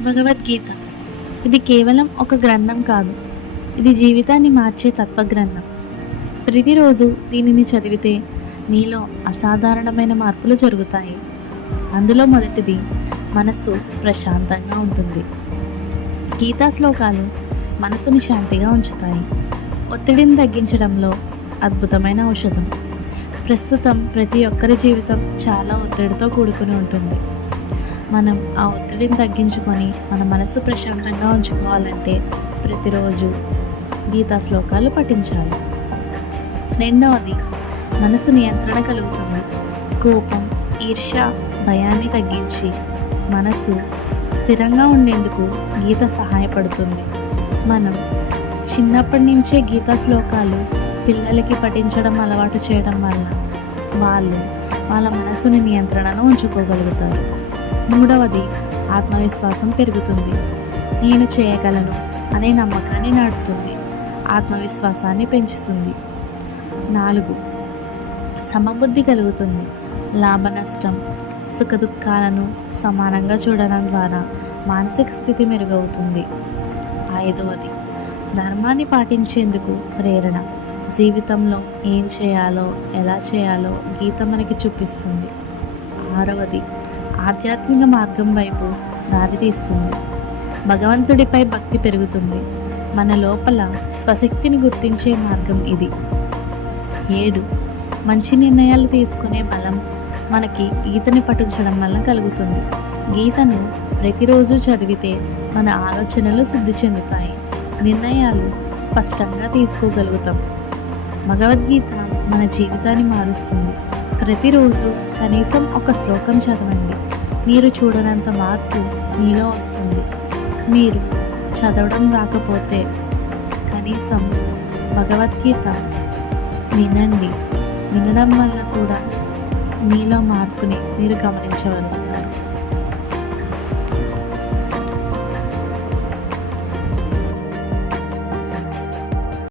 భగవద్గీత. ఇది కేవలం ఒక గ్రంథం కాదు. ఇది జీవితాన్ని మార్చే తత్వగ్రంథం. ప్రతిరోజు దీనిని చదివితే మీలో అసాధారణమైన మార్పులు జరుగుతాయి. అందులో మొదటిది మనస్సు ప్రశాంతంగా ఉంటుంది. గీతా శ్లోకాలు మనసుని శాంతిగా ఉంచుతాయి. ఒత్తిడిని తగ్గించడంలో అద్భుతమైన ఔషధం. ప్రస్తుతం ప్రతి ఒక్కరి జీవితం చాలా ఒత్తిడితో కూడుకుని ఉంటుంది. మనం ఆ ఒత్తిడిని తగ్గించుకొని మన మనసు ప్రశాంతంగా ఉంచుకోవాలంటే ప్రతిరోజు గీతా శ్లోకాలు పఠించాలి. రెండవది మనసు నియంత్రణ కలుగుతుంది. కోపం ఈర్ష్య భయాన్ని తగ్గించి మనసు స్థిరంగా ఉండేందుకు గీత సహాయపడుతుంది. మనం చిన్నప్పటి నుంచే గీతా శ్లోకాలు పిల్లలకి పఠించడం అలవాటు చేయడం వల్ల వాళ్ళు వాళ్ళ మనసుని నియంత్రణను ఉంచుకోగలుగుతారు. మూడవది ఆత్మవిశ్వాసం పెరుగుతుంది. నేను చేయగలను అనే నమ్మకాన్ని నాటుతుంది. ఆత్మవిశ్వాసాన్ని పెంచుతుంది. నాలుగు సమబుద్ధి కలుగుతుంది. లాభ నష్టం సుఖదుఖాలను సమానంగా చూడడం ద్వారా మానసిక స్థితి మెరుగవుతుంది. ఐదవది ధర్మాన్ని పాటించేందుకు ప్రేరణ. జీవితంలో ఏం చేయాలో ఎలా చేయాలో గీత మనకి చూపిస్తుంది. ఆరవది ఆధ్యాత్మిక మార్గం వైపు దారితీస్తుంది. భగవంతుడిపై భక్తి పెరుగుతుంది. మన లోపల స్వశక్తిని గుర్తించే మార్గం ఇది. ఏడు. మంచి నిర్ణయాలు తీసుకునే బలం మనకి గీతని పఠించడం వల్ల కలుగుతుంది. గీతను ప్రతిరోజు చదివితే మన ఆలోచనలు శుద్ధి చెందుతాయి. నిర్ణయాలు స్పష్టంగా తీసుకోగలుగుతాం. భగవద్గీత మన జీవితాన్ని మారుస్తుంది. ప్రతిరోజు కనీసం ఒక శ్లోకం చదవండి. మీరు చూడనంత మార్పు మీలో వస్తుంది. మీరు చదవడం రాకపోతే కనీసం భగవద్గీత వినండి. వినడం వల్ల కూడా మీలో మార్పుని మీరు గమనించగలుగుతారు.